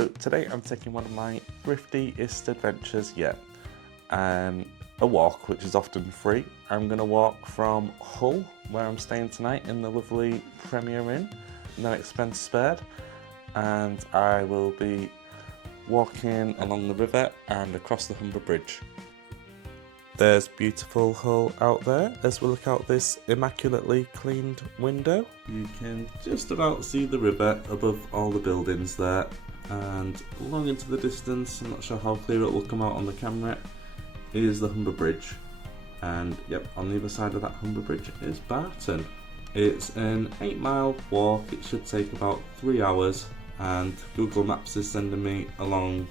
So today I'm taking one of my thriftiest adventures yet. A walk, which is often free. I'm going to walk from Hull, where I'm staying tonight in the lovely Premier Inn, no expense spared, and I will be walking along the river and across the Humber Bridge. There's beautiful Hull out there as we look out this immaculately cleaned window. You can just about see the river above all the buildings there, and long into the distance, I'm not sure how clear it will come out on the camera, is the Humber Bridge. And yep, on the other side of that Humber Bridge is Barton. It's an 8-mile walk. It should take about 3 hours, and Google Maps is sending me along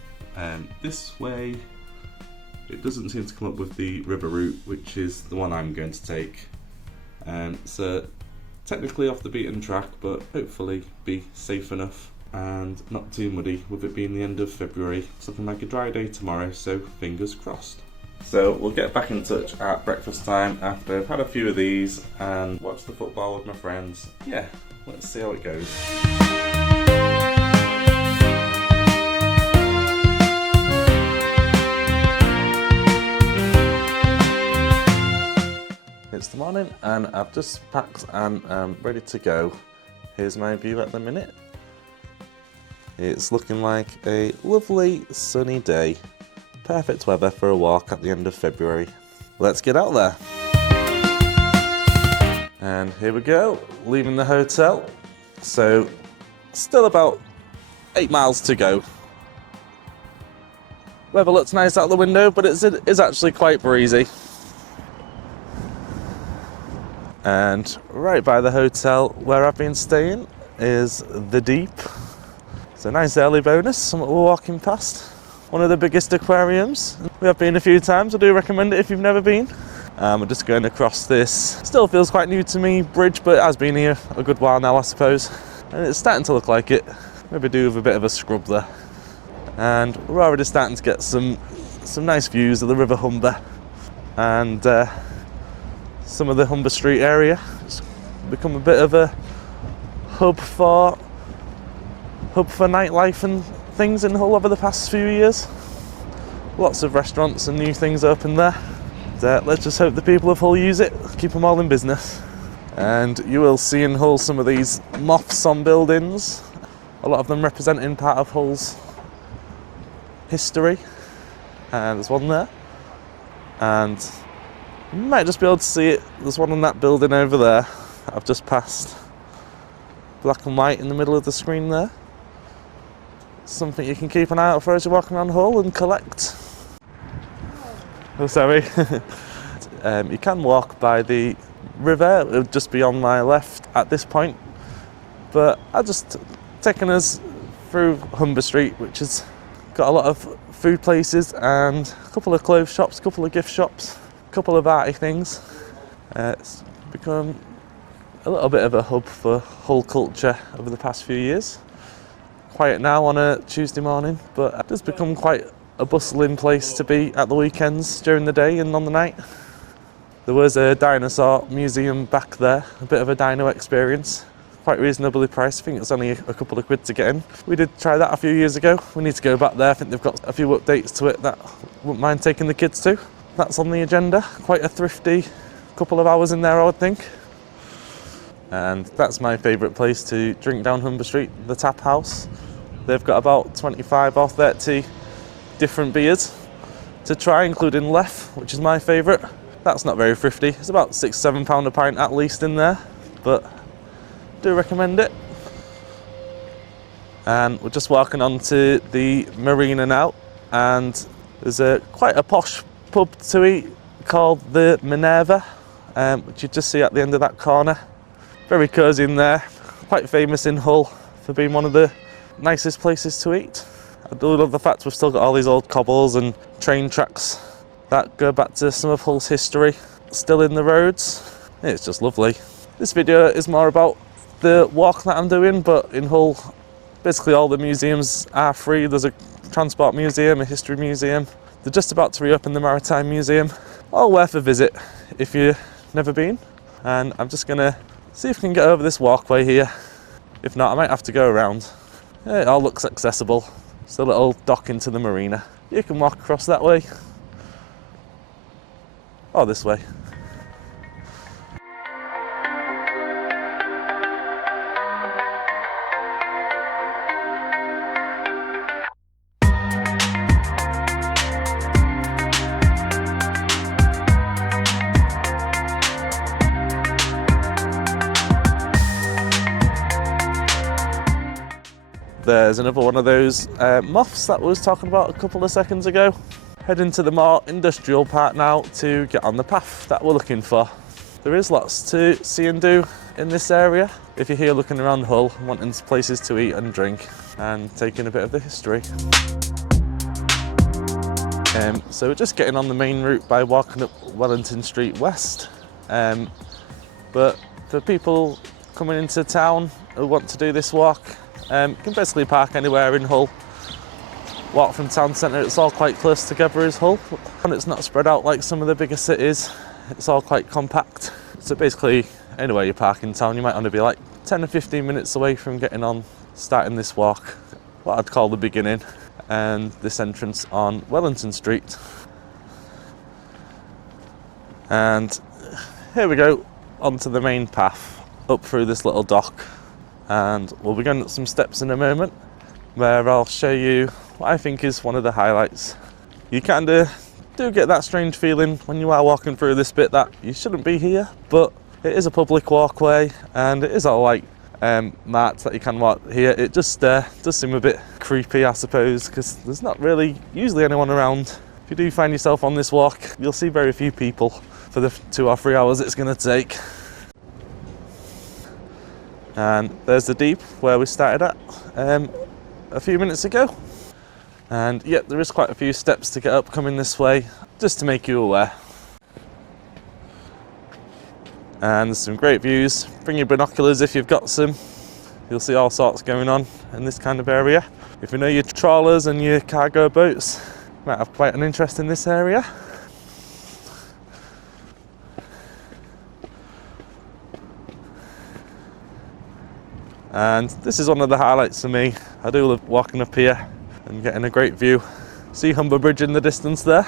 this way. It doesn't seem to come up with the river route, which is the one I'm going to take. So technically off the beaten track, but hopefully be safe enough and not too muddy, with it being the end of February. It's looking like a dry day tomorrow, so fingers crossed. So we'll get back in touch at breakfast time after I've had a few of these and watch the football with my friends. Yeah, let's see how it goes. It's the morning and I've just packed and I'm ready to go. Here's my view at the minute. It's looking like a lovely sunny day. Perfect weather for a walk at the end of February. Let's get out there. And here we go, leaving the hotel. So, still about 8 miles to go. Weather looks nice out the window, but it is actually quite breezy. And right by the hotel where I've been staying is the Deep. It's a nice early bonus, something we're walking past. One of the biggest aquariums. We have been a few times, I do recommend it if you've never been. We're just going across this, still feels quite new to me, bridge, but it has been here a good while now, I suppose. And it's starting to look like it. Maybe do with a bit of a scrub there. And we're already starting to get some nice views of the River Humber and some of the Humber Street area. It's become a bit of a hub for nightlife and things in Hull over the past few years. Lots of restaurants and new things open there. Let's just hope the people of Hull use it, keep them all in business. And you will see in Hull some of these moths on buildings, a lot of them representing part of Hull's history. And there's one there. And you might just be able to see it. There's one on that building over there. I've just passed. Black and white in the middle of the screen there. Something you can keep an eye out for as you're walking around Hull and collect. Oh, sorry. You can walk by the river, it would just be on my left at this point. But I've just taken us through Humber Street, which has got a lot of food places and a couple of clothes shops, a couple of gift shops, a couple of arty things. It's become a little bit of a hub for Hull culture over the past few years. Quiet now on a Tuesday morning, but it does become quite a bustling place to be at the weekends, during the day and on the night. There was a dinosaur museum back there, a bit of a dino experience, quite reasonably priced. I think it's only a couple of quid to get in. We did try that a few years ago. We need to go back there. I think they've got a few updates to it that I wouldn't mind taking the kids to. That's on the agenda. Quite a thrifty couple of hours in there, I would think. And that's my favourite place to drink down Humber Street, the Tap House. They've got about 25 or 30 different beers to try, including Lef, which is my favourite. That's not very thrifty. It's about £6-7 a pint at least in there, but do recommend it. And we're just walking on to the Marina now, and there's quite a posh pub to eat called the Minerva, which you just see at the end of that corner. Very cosy in there, quite famous in Hull for being one of the nicest places to eat. I do love the fact we've still got all these old cobbles and train tracks that go back to some of Hull's history still in the roads. It's just lovely. This video is more about the walk that I'm doing, but in Hull basically all the museums are free. There's a transport museum, a history museum. They're just about to reopen the Maritime Museum. All worth a visit if you've never been. And I'm just gonna see if I can get over this walkway here. If not, I might have to go around. It all looks accessible. It's a little dock into the marina. You can walk across that way, or this way. There's another one of those moths that I was talking about a couple of seconds ago. Heading to the more industrial part now to get on the path that we're looking for. There is lots to see and do in this area if you're here looking around Hull, wanting places to eat and drink and taking a bit of the history. So we're just getting on the main route by walking up Wellington Street West. But for people coming into town who want to do this walk, you can basically park anywhere in Hull. Walk from town centre, it's all quite close together as Hull. And it's not spread out like some of the bigger cities. It's all quite compact. So basically, anywhere you park in town, you might only be like 10 or 15 minutes away from getting on, starting this walk, what I'd call the beginning, and this entrance on Wellington Street. And here we go, onto the main path, up through this little dock. And we'll be going up some steps in a moment where I'll show you what I think is one of the highlights. You kind of do get that strange feeling when you are walking through this bit that you shouldn't be here, but it is a public walkway and it is all like marked that you can walk here. It just does seem a bit creepy, I suppose, because there's not really usually anyone around. If you do find yourself on this walk, you'll see very few people for the 2 or 3 hours it's going to take. And there's the deep where we started at a few minutes ago. And yep, there is quite a few steps to get up coming this way, just to make you aware. And there's some great views. Bring your binoculars if you've got some. You'll see all sorts going on in this kind of area. If you know your trawlers and your cargo boats, you might have quite an interest in this area. And this is one of the highlights for me. I do love walking up here and getting a great view. See Humber Bridge in the distance there,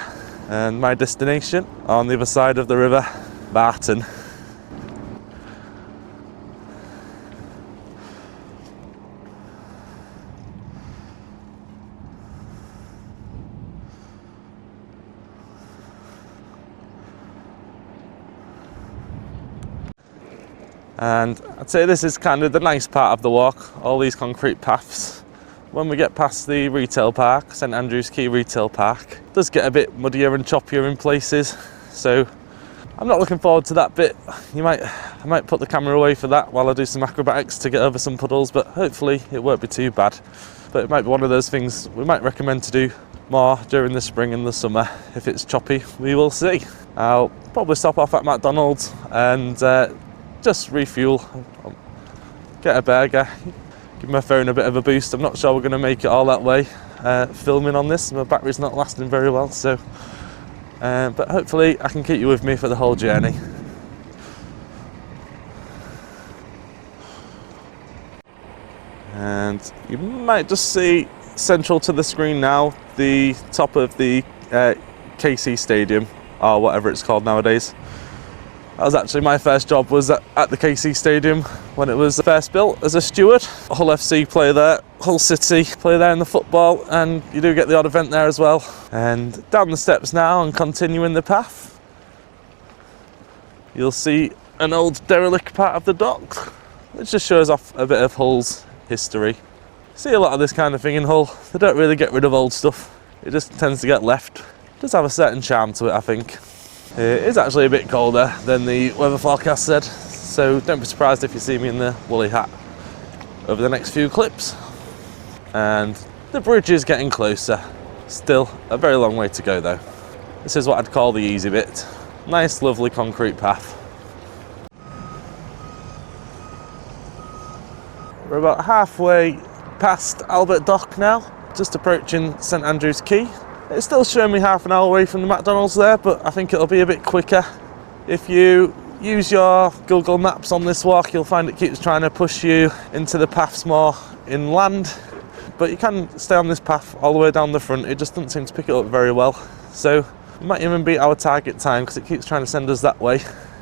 and my destination on the other side of the river, Barton. And I'd say this is kind of the nice part of the walk, all these concrete paths. When we get past the retail park, St Andrew's Quay Retail Park, it does get a bit muddier and choppier in places, so I'm not looking forward to that bit. I might put the camera away for that while I do some acrobatics to get over some puddles, but hopefully it won't be too bad. But it might be one of those things we might recommend to do more during the spring and the summer. If it's choppy, we will see. I'll probably stop off at McDonald's and just refuel, get a burger, give my phone a bit of a boost. I'm not sure we're going to make it all that way filming on this. My battery's not lasting very well, so but hopefully I can keep you with me for the whole journey. And you might just see central to the screen now the top of the KC Stadium, or whatever it's called nowadays. That was actually my first job, was at the KC Stadium when it was first built as a steward. Hull FC play there, Hull City play there in the football, and you do get the odd event there as well. And down the steps now and continuing the path, you'll see an old derelict part of the dock, which just shows off a bit of Hull's history. See a lot of this kind of thing in Hull. They don't really get rid of old stuff, it just tends to get left. It does have a certain charm to it, I think. It is actually a bit colder than the weather forecast said, so don't be surprised if you see me in the woolly hat over the next few clips. And the bridge is getting closer. Still a very long way to go though. This is what I'd call the easy bit. Nice, lovely concrete path. We're about halfway past Albert Dock now, just approaching St Andrew's Quay. It's still showing me half an hour away from the McDonald's there, but I think it'll be a bit quicker. If you use your Google Maps on this walk, you'll find it keeps trying to push you into the paths more inland. but you can stay on this path all the way down the front. It just doesn't seem to pick it up very well, so we might even beat our target time because it keeps trying to send us that way.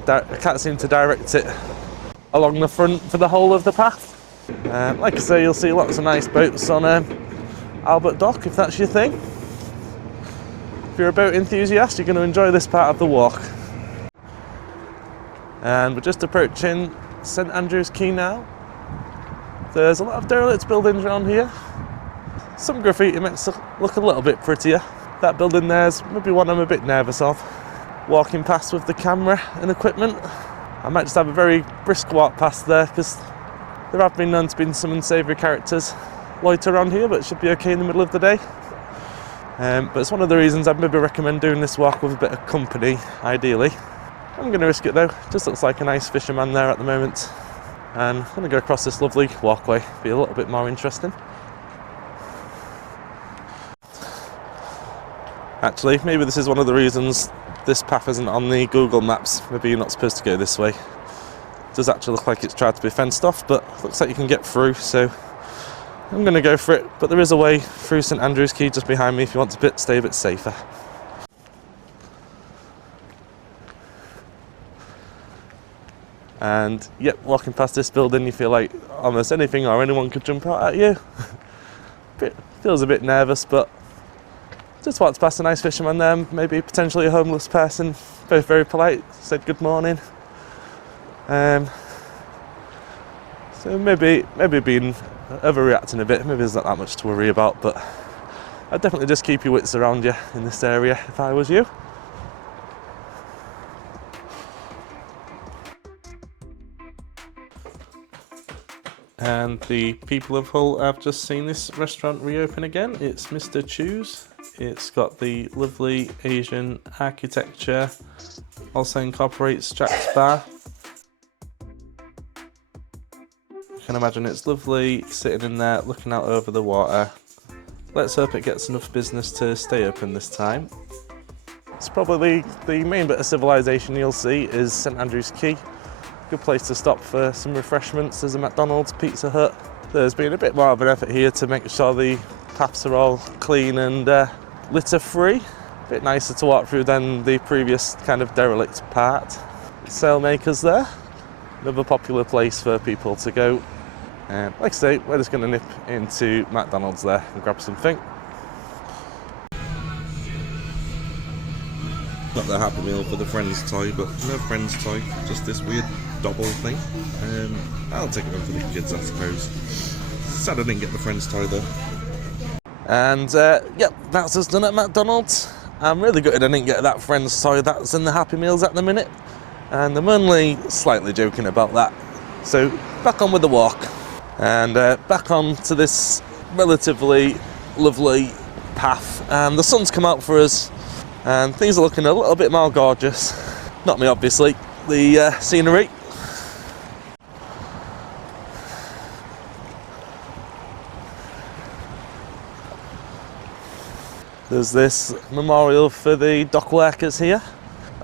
I can't seem to direct it along the front for the whole of the path. Like I say, you'll see lots of nice boats on Albert Dock if that's your thing. If you're a boat enthusiast, you're going to enjoy this part of the walk. And we're just approaching St Andrew's Quay now. There's a lot of derelict buildings around here. Some graffiti makes it look a little bit prettier. That building there's maybe one I'm a bit nervous of. Walking past with the camera and equipment. I might just have a very brisk walk past there because there have been known to be some unsavoury characters loiter around here, but it should be okay in the middle of the day. But it's one of the reasons I'd maybe recommend doing this walk with a bit of company, ideally. I'm going to risk it though. Just looks like a nice fisherman there at the moment. And I'm going to go across this lovely walkway, be a little bit more interesting. Actually, maybe this is one of the reasons this path isn't on the Google Maps. Maybe you're not supposed to go this way. It does actually look like it's tried to be fenced off, but looks like you can get through, so I'm going to go for it. But there is a way through St Andrew's Quay just behind me if you want to stay a bit safer. And yep, walking past this building you feel like almost anything or anyone could jump out at you. Feels a bit nervous, but just walked past a nice fisherman there, maybe potentially a homeless person, both very polite, said good morning. So maybe being overreacting a bit, maybe there's not that much to worry about, but I'd definitely just keep your wits around you in this area if I was you. And the people of Hull have just seen this restaurant reopen again. It's Mr. Chu's. It's got the lovely Asian architecture, also incorporates Jack's Bar. You can imagine it's lovely sitting in there looking out over the water. Let's hope it gets enough business to stay open this time. It's probably the main bit of civilization you'll see is St Andrew's Quay. Good place to stop for some refreshments. There's a McDonald's, Pizza Hut. There's been a bit more of an effort here to make sure the paths are all clean and litter free. A bit nicer to walk through than the previous kind of derelict part. Sailmakers there. Another popular place for people to go. Like I say, we're just going to nip into McDonald's there and grab something. Got the Happy Meal for the Friends toy, but no Friends toy, just this weird double thing. I'll take it on for the kids, I suppose. Sad I didn't get the Friends toy though. And yep, that's us done at McDonald's. I'm really gutted I didn't get that Friends toy that's in the Happy Meals at the minute. And I'm only slightly joking about that. So back on with the walk. And back on to this relatively lovely path. And the sun's come out for us. And things are looking a little bit more gorgeous. Not me, obviously. The scenery. There's this memorial for the dock workers here.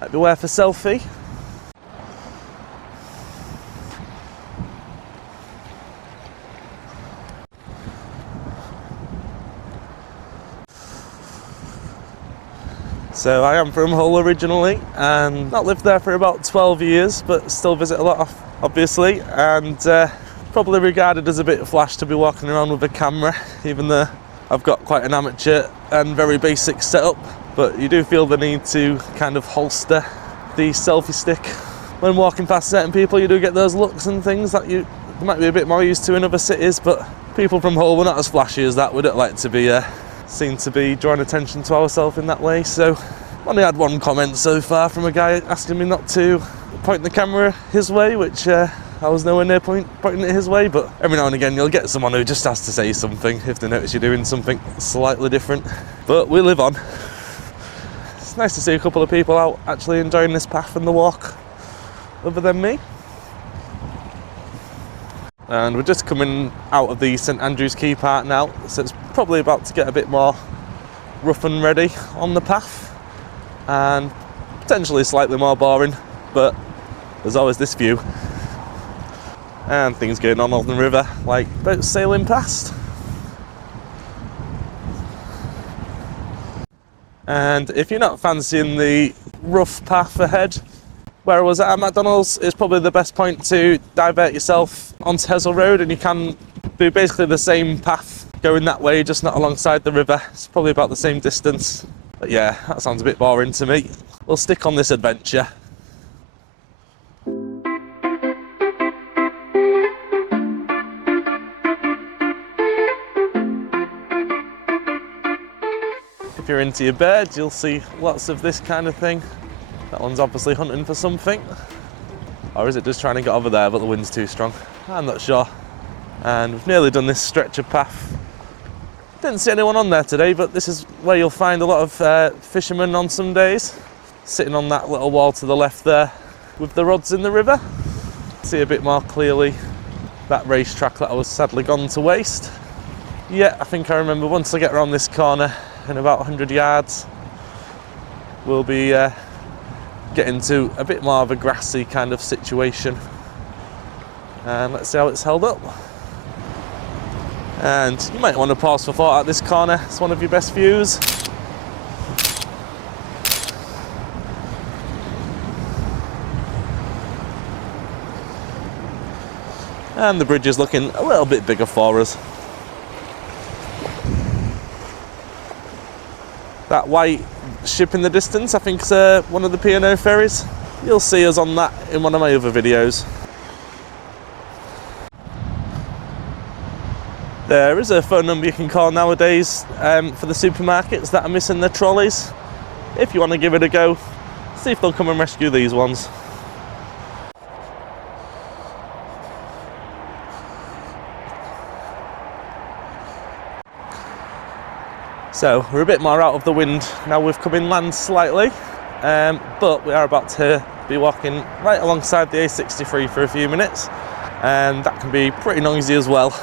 Might be worth a selfie. So I am from Hull originally and not lived there for about 12 years, but still visit a lot, obviously, and probably regarded as a bit flash to be walking around with a camera, even though I've got quite an amateur and very basic setup. But you do feel the need to kind of holster the selfie stick. When walking past certain people, you do get those looks and things that you might be a bit more used to in other cities, but people from Hull, we're not as flashy as that. We don't like to be seem to be drawing attention to ourselves in that way. So only had one comment so far from a guy asking me not to point the camera his way, which I was nowhere near pointing it his way, but every now and again you'll get someone who just has to say something if they notice you're doing something slightly different. But we live on. It's nice to see a couple of people out actually enjoying this path and the walk other than me. And we're just coming out of the St Andrew's Quay part now, so it's probably about to get a bit more rough and ready on the path and potentially slightly more boring, but there's always this view and things going on the river, like boats sailing past. And if you're not fancying the rough path ahead, where I was at McDonald's is probably the best point to divert yourself onto Hessle Road, and you can do basically the same path going that way, just not alongside the river. It's probably about the same distance. But yeah, that sounds a bit boring to me. We'll stick on this adventure. If you're into your birds, you'll see lots of this kind of thing. That one's obviously hunting for something. Or is it just trying to get over there, but the wind's too strong? I'm not sure. And we've nearly done this stretch of path. Didn't see anyone on there today, but this is where you'll find a lot of fishermen on some days. Sitting on that little wall to the left there with the rods in the river. See a bit more clearly that racetrack that I was sadly gone to waste. Yeah, I think I remember once I get around this corner in about 100 yards, we'll be getting to a bit more of a grassy kind of situation. And let's see how it's held up. And you might want to pause for thought at this corner. It's one of your best views. And the bridge is looking a little bit bigger for us. That white ship in the distance, I think is one of the P&O ferries. You'll see us on that in one of my other videos. There is a phone number you can call nowadays for the supermarkets that are missing their trolleys. If you want to give it a go, see if they'll come and rescue these ones. So we're a bit more out of the wind now we've come inland slightly, but we are about to be walking right alongside the A63 for a few minutes, and that can be pretty noisy as well.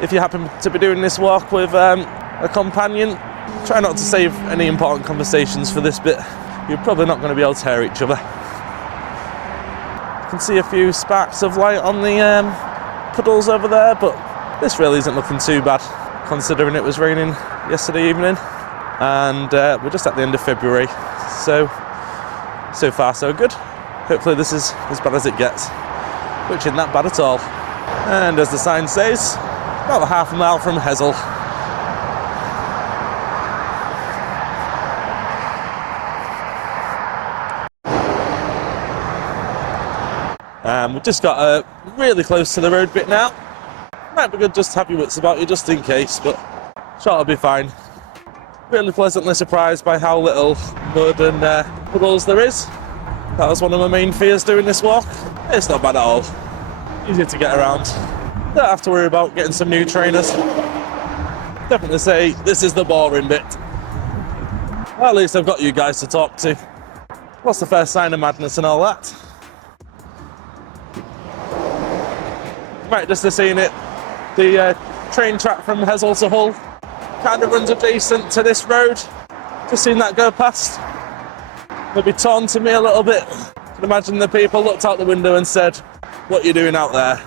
If you happen to be doing this walk with a companion, try not to save any important conversations for this bit. You're probably not going to be able to hear each other. You can see a few sparks of light on the puddles over there, but this really isn't looking too bad considering it was raining yesterday evening, and we're just at the end of February, so far so good. Hopefully this is as bad as it gets, which isn't that bad at all. And as the sign says, about half a mile from Hessle. We've just got really close to the road bit now. Might be good just to have your wits about you just in case, but sure it'll be fine. Really pleasantly surprised by how little mud and puddles there is. That was one of my main fears doing this walk. It's not bad at all. Easy to get around. Don't have to worry about getting some new trainers. Definitely say this is the boring bit. Well, at least I've got you guys to talk to. What's the first sign of madness and all that? You might just have seen it. The train track from Hessle to Hull kind of runs adjacent to this road. Just seen that go past. Maybe taunted me a little bit. I can imagine the people looked out the window and said, "What are you doing out there?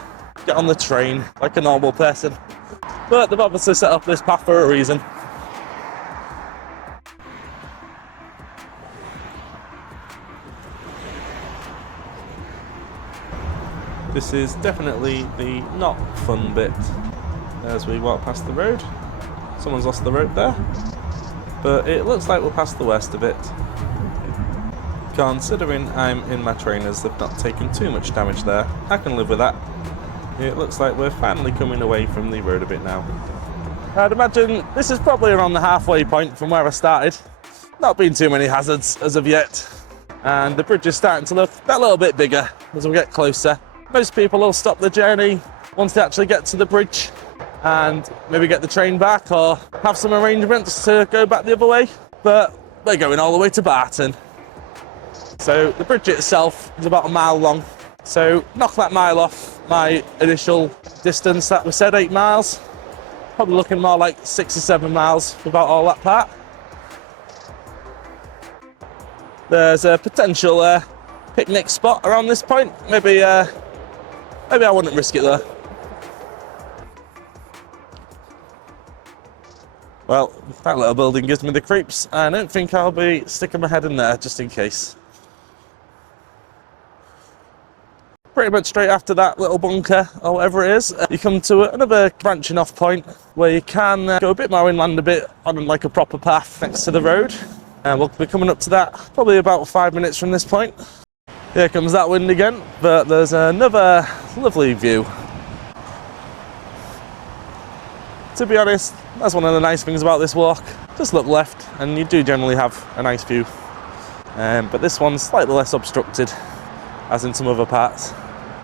Get on the train," like a normal person. But they've obviously set up this path for a reason. This is definitely the not fun bit as we walk past the road. Someone's lost the rope there, but it looks like we're past the worst of it. Considering I'm in my trainers, they've not taken too much damage there. I can live with that. It looks like we're finally coming away from the road a bit now. I'd imagine this is probably around the halfway point from where I started. Not been too many hazards as of yet, and the bridge is starting to look a little bit bigger as we get closer. Most people will stop the journey once they actually get to the bridge and maybe get the train back or have some arrangements to go back the other way, but we're going all the way to Barton. So the bridge itself is about a mile long, so knock that mile off my initial distance that we said, 8 miles. Probably looking more like 6 or 7 miles without all that part. There's a potential picnic spot around this point. Maybe I wouldn't risk it though. Well, that little building gives me the creeps. I don't think I'll be sticking my head in there just in case. Pretty much straight after that little bunker, or whatever it is, you come to another branching off point where you can go a bit more inland a bit on like a proper path next to the road. And we'll be coming up to that probably about 5 minutes from this point. Here comes that wind again, but there's another lovely view. To be honest, that's one of the nice things about this walk. Just look left and you do generally have a nice view. But this one's slightly less obstructed, as in some other parts.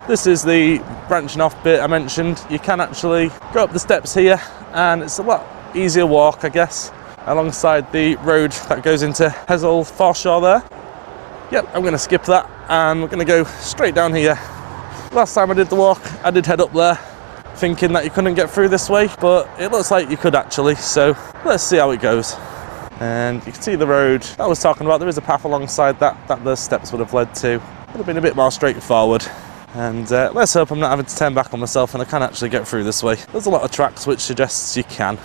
This is the branching off bit I mentioned. You can actually go up the steps here and it's a lot easier walk, I guess, alongside the road that goes into Hessle Foreshore there. Yep, I'm going to skip that and we're going to go straight down here. Last time I did the walk, I did head up there thinking that you couldn't get through this way, but it looks like you could actually, so let's see how it goes. And you can see the road I was talking about. There is a path alongside that the steps would have led to. Would have been a bit more straightforward. And let's hope I'm not having to turn back on myself and I can actually get through this way. There's a lot of tracks which suggests you can.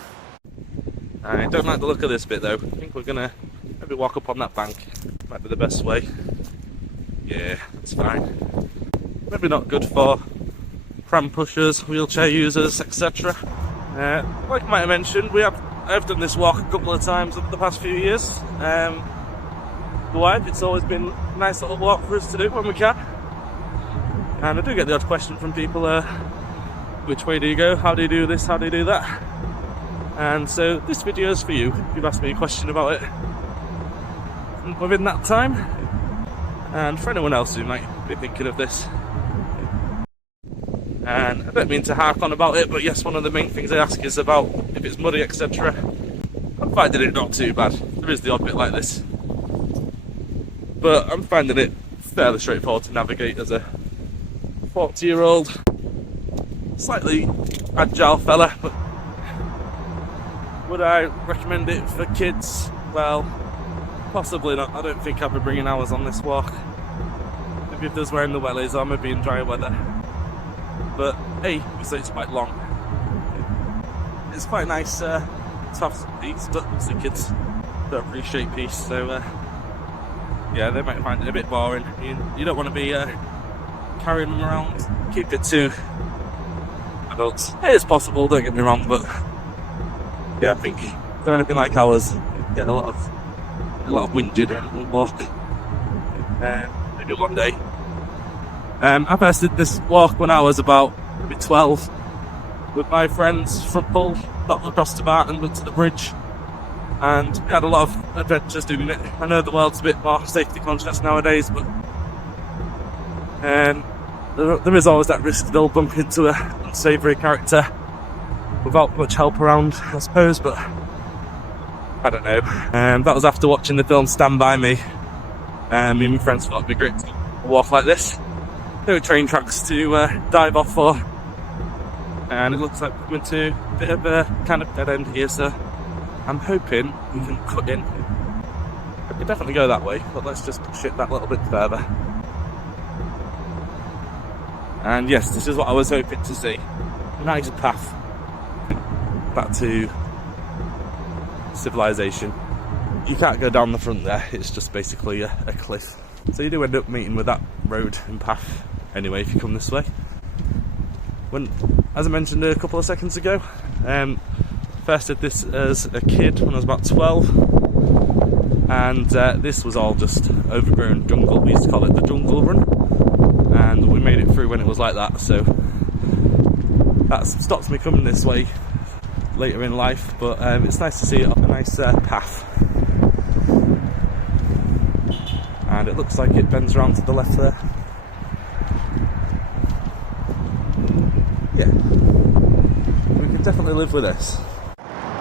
I don't like the look of this bit though. I think we're going to maybe walk up on that bank. Might be the best way. Yeah, it's fine. Maybe not good for pram pushers, wheelchair users, etc. Like I might have mentioned, I've done this walk a couple of times over the past few years. The wife, it's always been a nice little walk for us to do when we can. And I do get the odd question from people, which way do you go? How do you do this? How do you do that? And so this video is for you. You've asked me a question about it within that time. And for anyone else who might be thinking of this. And I don't mean to hark on about it, but yes, one of the main things I ask is about if it's muddy, etc. I'm finding it not too bad. There is the odd bit like this. But I'm finding it fairly straightforward to navigate as a 40-year-old, slightly agile fella. But would I recommend it for kids? Well, possibly not. I don't think I'll be bringing hours on this walk. Maybe if there's wearing the wellies or maybe in dry weather. But hey, we say it's quite long. It's quite nice to have some peace, but obviously kids don't appreciate peace, so yeah, they might find it a bit boring. You don't want to be carrying them around. Keep it to adults. Hey, it's possible, don't get me wrong, but yeah, I think if they're anything like ours, get a lot of whinging and walk. Maybe one day. I first did this walk when I was about maybe 12 with my friends from Hull, not across to Barton but to the bridge, and we had a lot of adventures doing it. I know the world's a bit more safety conscious nowadays, but there is always that risk they'll bump into an unsavoury character without much help around, I suppose, but I don't know. That was after watching the film Stand By Me. Me and my friends thought it'd be great to walk like this. There were train tracks to dive off for, and it looks like we're going to a bit of a kind of dead end here, so I'm hoping we can cut in. I could definitely go that way, but let's just push it that little bit further. And yes, this is what I was hoping to see. A nice path back to civilization. You can't go down the front there, it's just basically a cliff. So you do end up meeting with that road and path anyway if you come this way. As I mentioned a couple of seconds ago, first did this as a kid when I was about 12, and this was all just overgrown jungle. We used to call it the jungle run, and we made it through when it was like that, so that stopped me coming this way later in life, but it's nice to see it on a nice path. And it looks like it bends around to the left there. Yeah, we can definitely live with this.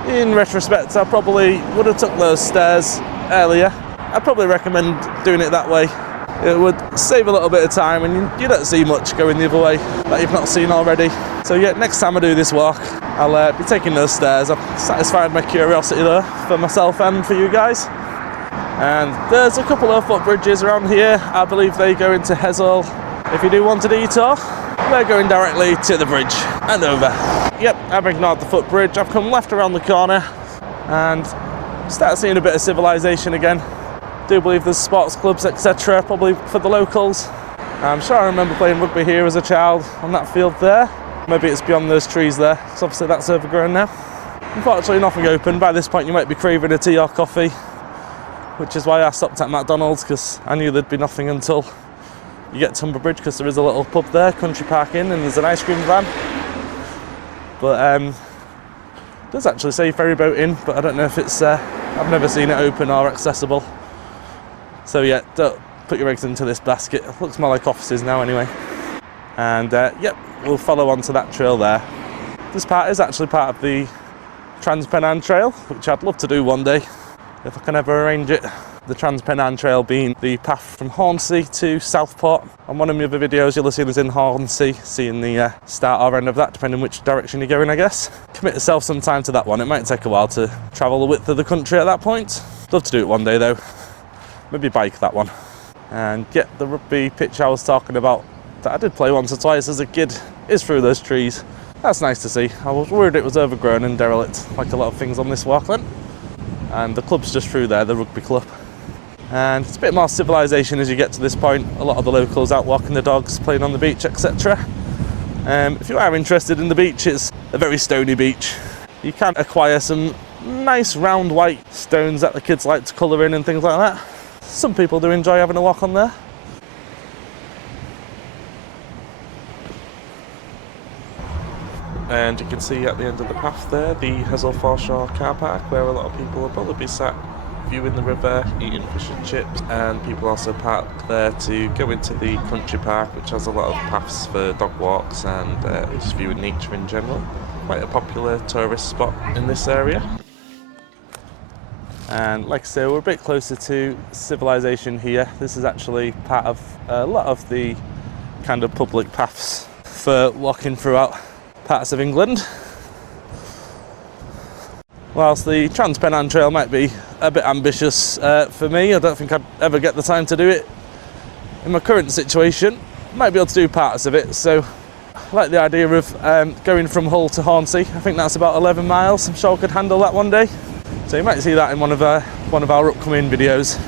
In retrospect, I probably would have took those stairs earlier. I'd probably recommend doing it that way. It would save a little bit of time, and you don't see much going the other way that you've not seen already. So yeah, next time I do this walk, I'll be taking those stairs. I've satisfied my curiosity there for myself and for you guys. And there's a couple of footbridges around here. I believe they go into Hessle. If you do want a detour, we're going directly to the bridge and over. Yep, I've ignored the footbridge. I've come left around the corner and start seeing a bit of civilization again. Do believe there's sports clubs, etc., probably for the locals. I'm sure I remember playing rugby here as a child on that field there. Maybe it's beyond those trees there, because obviously that's overgrown now. Unfortunately nothing open. By this point you might be craving a tea or coffee, which is why I stopped at McDonald's, because I knew there'd be nothing until you get to Humber Bridge, because there is a little pub there, Country Park Inn, and there's an ice cream van. But it does actually say ferry boat in, but I don't know if it's, I've never seen it open or accessible. So yeah, don't put your eggs into this basket. It looks more like offices now anyway. And yep, we'll follow on to that trail there. This part is actually part of the Trans-Pennine Trail, which I'd love to do one day, if I can ever arrange it. The Trans-Pennine Trail being the path from Hornsey to Southport. On one of my other videos you'll have seen us in Hornsey, seeing the start or end of that, depending which direction you're going, I guess. Commit yourself some time to that one. It might take a while to travel the width of the country at that point. Love to do it one day though. Maybe bike that one. And yeah, the rugby pitch I was talking about, that I did play once or twice as a kid, is through those trees. That's nice to see. I was worried it was overgrown and derelict, like a lot of things on this walk then. And the club's just through there, the rugby club. And it's a bit more civilization as you get to this point. A lot of the locals out walking the dogs, playing on the beach, etc. If you are interested in the beach, it's a very stony beach. You can acquire some nice round white stones that the kids like to colour in and things like that. Some people do enjoy having a walk on there. And you can see at the end of the path there the Hessle Foreshore car park, where a lot of people will probably be sat viewing the river, eating fish and chips, and people also park there to go into the country park, which has a lot of paths for dog walks and just viewing nature in general. Quite a popular tourist spot in this area. And like I say, we're a bit closer to civilization here. This is actually part of a lot of the kind of public paths for walking throughout parts of England. Whilst the Trans-Pennine Trail might be a bit ambitious for me, I don't think I'd ever get the time to do it in my current situation. Might be able to do parts of it, so I like the idea of going from Hull to Hornsey. I think that's about 11 miles. I'm sure I could handle that one day. So you might see that in one of our upcoming videos.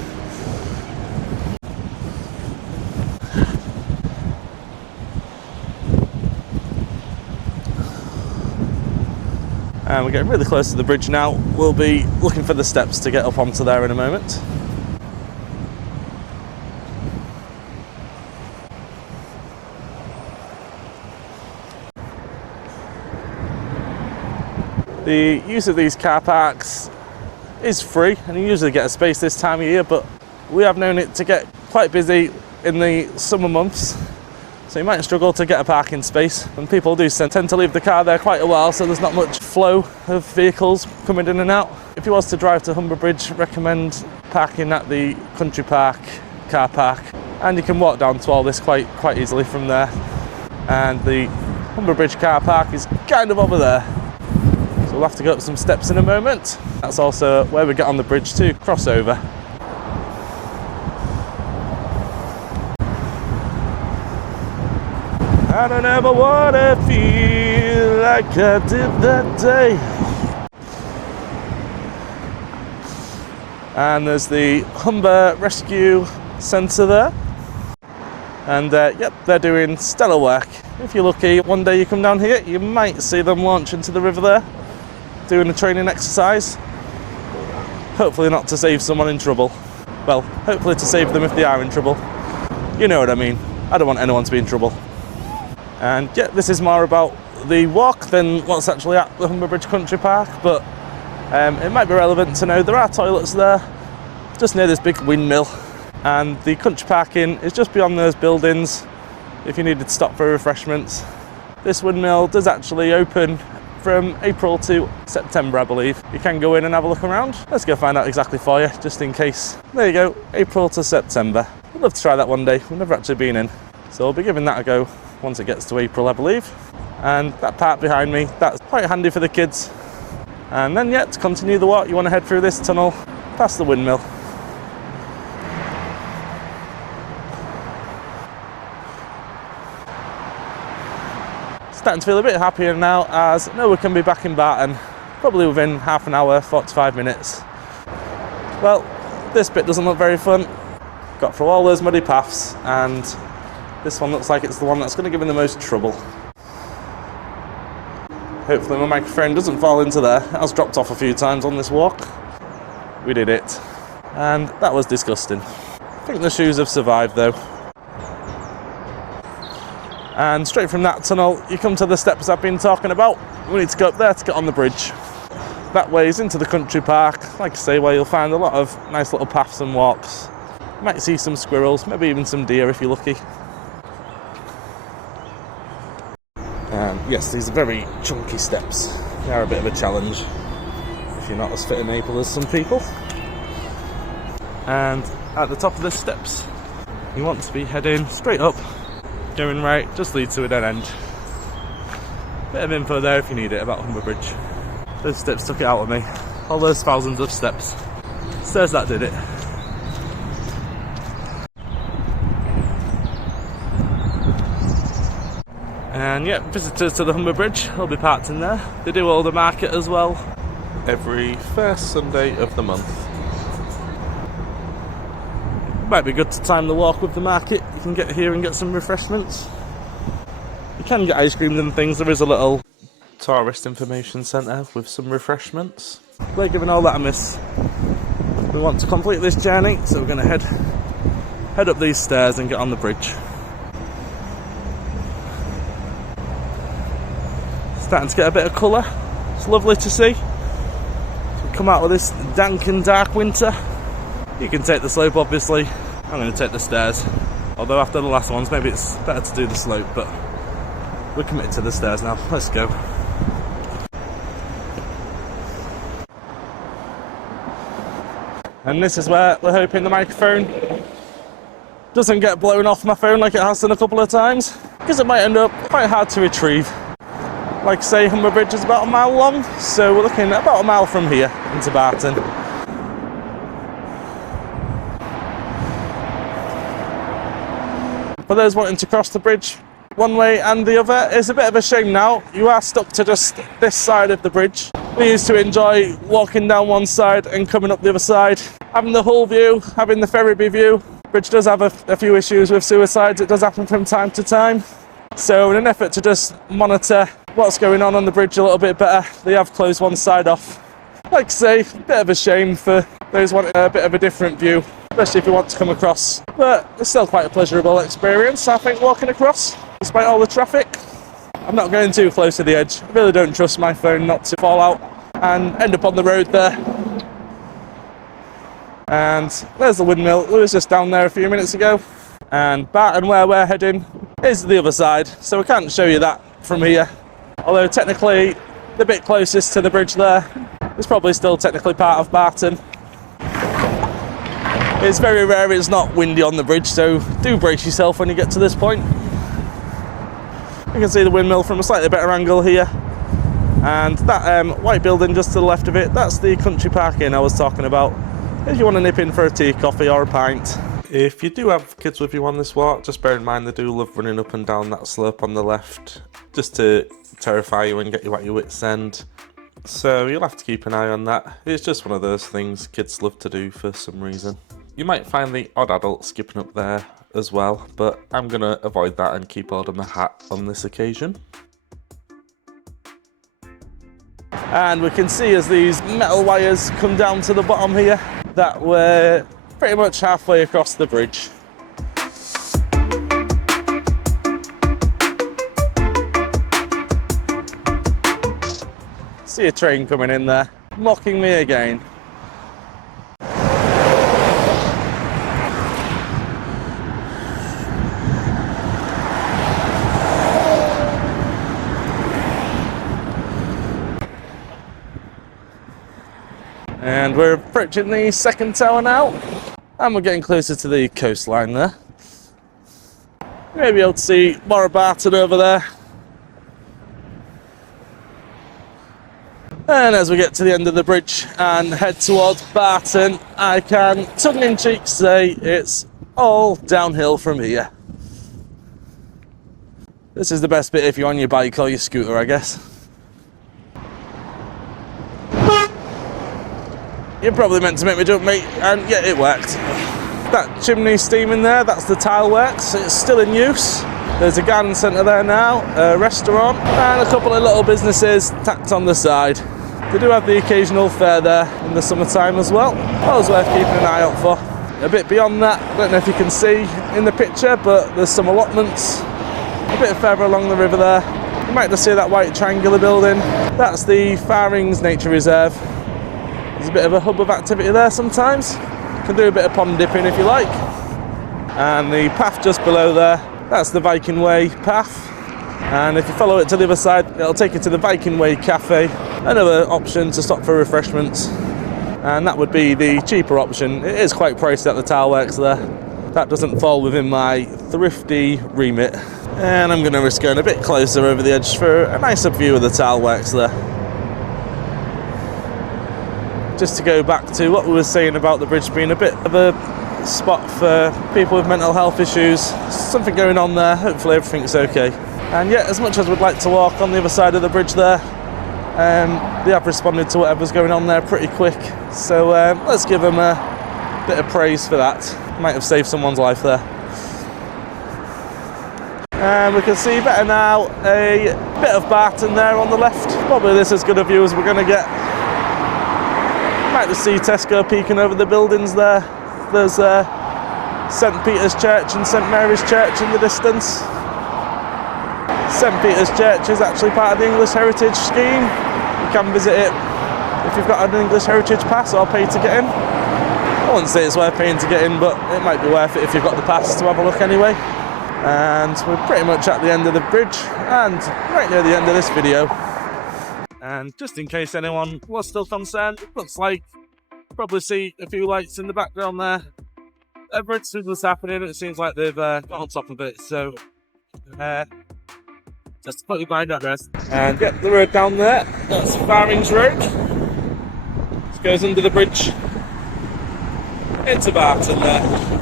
And we're getting really close to the bridge now. We'll be looking for the steps to get up onto there in a moment. The use of these car parks is free, and you usually get a space this time of year, but we have known it to get quite busy in the summer months, so you might struggle to get a parking space, and people do tend to leave the car there quite a while, so there's not much flow of vehicles coming in and out. If you was to drive to Humber Bridge, recommend parking at the Country Park car park, and you can walk down to all this quite easily from there. And the Humber Bridge car park is kind of over there. We'll have to go up some steps in a moment. That's also where we get on the bridge to cross over. I don't ever want to feel like I did that day. And there's the Humber Rescue Centre there. And yep, they're doing stellar work. If you're lucky, one day you come down here, you might see them launch into the river there, doing a training exercise. Hopefully not to save someone in trouble. Well, hopefully to save them if they are in trouble. You know what I mean. I don't want anyone to be in trouble. And yeah, this is more about the walk than what's actually at the Humber Bridge Country Park, but it might be relevant to know there are toilets there, just near this big windmill. And the Country Park Inn is just beyond those buildings if you needed to stop for refreshments. This windmill does actually open from April to September, I believe. You can go in and have a look around. Let's go find out exactly for you, just in case. There you go, April to September. I'd love to try that one day. We've never actually been in. So I'll be giving that a go once it gets to April, I believe. And that part behind me, that's quite handy for the kids. And then, yeah, to continue the walk, you want to head through this tunnel, past the windmill. Starting to feel a bit happier now, as I know we can be back in Barton probably within half an hour, 45 minutes. Well, this bit doesn't look very fun. Got through all those muddy paths, and this one looks like it's the one that's going to give me the most trouble. Hopefully my microphone doesn't fall into there. It has dropped off a few times on this walk. We did it. And that was disgusting. I think the shoes have survived though. And straight from that tunnel, you come to the steps I've been talking about. We need to go up there to get on the bridge. That way is into the country park, like I say, where you'll find a lot of nice little paths and walks. You might see some squirrels, maybe even some deer if you're lucky. Yes, these are very chunky steps. They are a bit of a challenge if you're not as fit and able as some people. And at the top of the steps, you want to be heading straight up. Going right just leads to a dead end. Bit of info there if you need it about Humber Bridge. Those steps took it out of me. All those thousands of steps. Says that did it. And yeah, visitors to the Humber Bridge will be parked in there. They do all the market as well, every first Sunday of the month. Might be good to time the walk with the market. You can get here and get some refreshments. You can get ice cream and things. There is a little tourist information centre with some refreshments. We're giving all that a miss. We want to complete this journey, so we're going to head up these stairs and get on the bridge. Starting to get a bit of colour. It's lovely to see. So we come out of this dank and dark winter. You can take the slope, obviously. I'm going to take the stairs. Although after the last ones, maybe it's better to do the slope, but we're committed to the stairs now. Let's go. And this is where we're hoping the microphone doesn't get blown off my phone like it has done a couple of times, because it might end up quite hard to retrieve. Like I say, Humber Bridge is about a mile long, so we're looking at about a mile from here into Barton. For those wanting to cross the bridge one way and the other, it's a bit of a shame now. You are stuck to just this side of the bridge. We used to enjoy walking down one side and coming up the other side, having the whole view, having the ferry view. The bridge does have a few issues with suicides. It does happen from time to time. So in an effort to just monitor what's going on the bridge a little bit better, they have closed one side off. Like I say, a bit of a shame for those wanting a bit of a different view, especially if you want to come across. But it's still quite a pleasurable experience, I think, walking across, despite all the traffic. I'm not going too close to the edge. I really don't trust my phone not to fall out and end up on the road there. And there's the windmill. It was just down there a few minutes ago. And Barton, where we're heading, is the other side, so we can't show you that from here. Although technically the bit closest to the bridge there is probably still technically part of Barton. It's very rare it's not windy on the bridge, so do brace yourself when you get to this point. You can see the windmill from a slightly better angle here. And that white building just to the left of it, that's the country park inn I was talking about. If you want to nip in for a tea, coffee or a pint. If you do have kids with you on this walk, just bear in mind they do love running up and down that slope on the left, just to terrify you and get you at your wits' end. So you'll have to keep an eye on that. It's just one of those things kids love to do for some reason. You might find the odd adult skipping up there as well, but I'm going to avoid that and keep hold of my hat on this occasion. And we can see as these metal wires come down to the bottom here that we're pretty much halfway across the bridge. See a train coming in there, mocking me again. And we're approaching the second tower now, and we're getting closer to the coastline there. You may be able to see more of Barton over there. And as we get to the end of the bridge and head towards Barton, I can tongue-in-cheek say it's all downhill from here. This is the best bit if you're on your bike or your scooter, I guess. You're probably meant to make me jump, mate, and yeah, it worked. That chimney steaming there, that's the tile works. It's still in use. There's a garden centre there now, a restaurant, and a couple of little businesses tacked on the side. They do have the occasional fair there in the summertime as well. Always worth keeping an eye out for. A bit beyond that, I don't know if you can see in the picture, but there's some allotments a bit further along the river there. You might just see that white triangular building. That's the Farings Nature Reserve. There's a bit of a hub of activity there sometimes. You can do a bit of pond dipping if you like. And the path just below there, that's the Viking Way path. And if you follow it to the other side, it'll take you to the Viking Way Cafe. Another option to stop for refreshments. And that would be the cheaper option. It is quite pricey at the tile works there. That doesn't fall within my thrifty remit. And I'm going to risk going a bit closer over the edge for a nicer view of the tile works there. Just to go back to what we were saying about the bridge being a bit of a spot for people with mental health issues. Something going on there, hopefully everything's okay. And yet, as much as we'd like to walk on the other side of the bridge there, they have responded to whatever's going on there pretty quick. So let's give them a bit of praise for that. Might have saved someone's life there. And we can see better now a bit of Barton there on the left. Probably this as good a view as we're going to get. Might just see Tesco peeking over the buildings there. There's St Peter's Church and St Mary's Church in the distance. St Peter's Church is actually part of the English Heritage Scheme. You can visit it if you've got an English Heritage pass or pay to get in. I wouldn't say it's worth paying to get in, but it might be worth it if you've got the pass to have a look anyway. And we're pretty much at the end of the bridge and right near the end of this video. And just in case anyone was still concerned, it looks like you probably see a few lights in the background there. A bridge was happening, it seems like they've got on top of it, so just put your mind at rest. And get the road down there, that's Farings Road. It goes under the bridge into Barton there.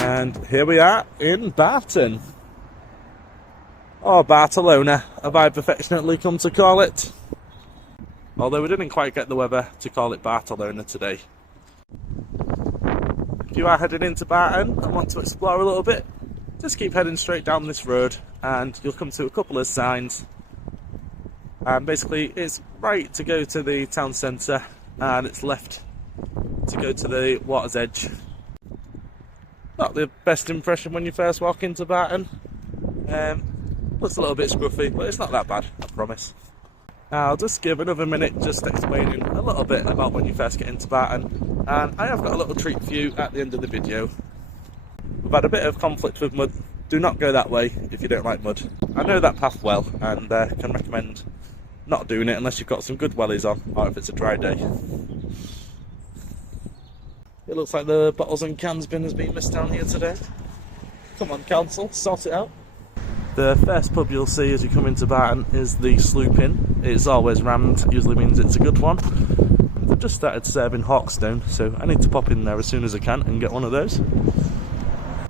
And here we are in Barton. Or Barcelona, have I affectionately come to call it. Although we didn't quite get the weather to call it Barcelona today. If you are heading into Barton and want to explore a little bit, just keep heading straight down this road and you'll come to a couple of signs. And basically it's right to go to the town centre and it's left to go to the water's edge. Not the best impression when you first walk into Barton. Looks a little bit scruffy, but it's not that bad, I promise. I'll just give another minute just explaining a little bit about when you first get into Barton. And I have got a little treat for you at the end of the video. We've had a bit of conflict with mud. Do not go that way if you don't like mud. I know that path well and can recommend not doing it unless you've got some good wellies on or if it's a dry day. It looks like the bottles and cans bin has been missed down here today. Come on, council, sort it out. The first pub you'll see as you come into Barton is the Sloop Inn. It's always rammed, usually means it's a good one. They've just started serving Hawkstone, so I need to pop in there as soon as I can and get one of those.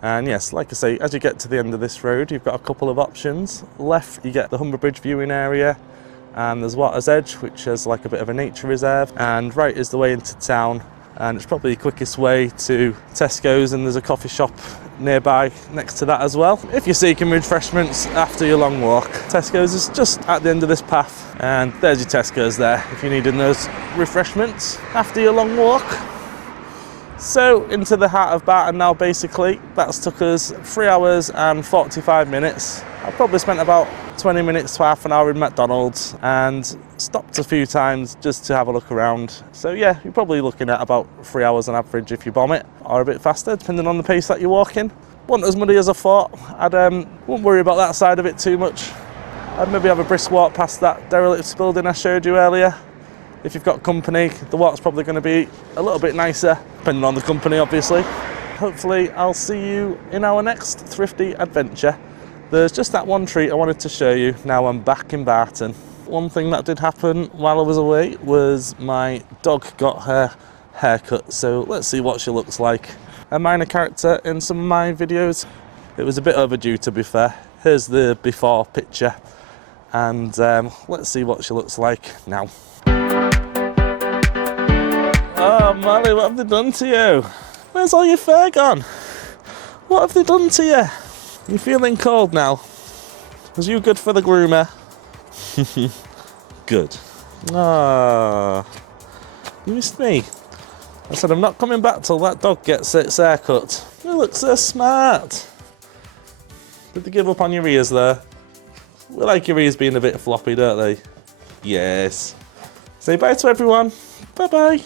And yes, like I say, as you get to the end of this road, you've got a couple of options. Left, you get the Humber Bridge viewing area, and there's Water's Edge, which is like a bit of a nature reserve, and right is the way into town. And it's probably the quickest way to Tesco's, and there's a coffee shop nearby next to that as well. If you're seeking refreshments after your long walk, Tesco's is just at the end of this path, and there's your Tesco's there if you're needing those refreshments after your long walk. So into the heart of Barton now basically. That's took us 3 hours and 45 minutes. I've probably spent about 20 minutes to half an hour in McDonald's and stopped a few times just to have a look around. So yeah, you're probably looking at about 3 hours on average if you bomb it, or a bit faster depending on the pace that you're walking. Wasn't as muddy as I thought. Wouldn't worry about that side of it too much. I'd maybe have a brisk walk past that derelict building I showed you earlier. If you've got company, the walk's probably going to be a little bit nicer, depending on the company obviously. Hopefully I'll see you in our next thrifty adventure. There's just that one treat I wanted to show you now I'm back in Barton. One thing that did happen while I was away was my dog got her haircut, so let's see what she looks like. A minor character in some of my videos. It was a bit overdue, to be fair. Here's the before picture, and let's see what she looks like now. Oh Molly, what have they done to you? Where's all your fur gone? What have they done to you? You feeling cold now? Was you good for the groomer? Good. Ah, you missed me. I said I'm not coming back till that dog gets its haircut. You look so smart. Did they give up on your ears there? We like your ears being a bit floppy, don't they? Yes. Say bye to everyone. Bye bye.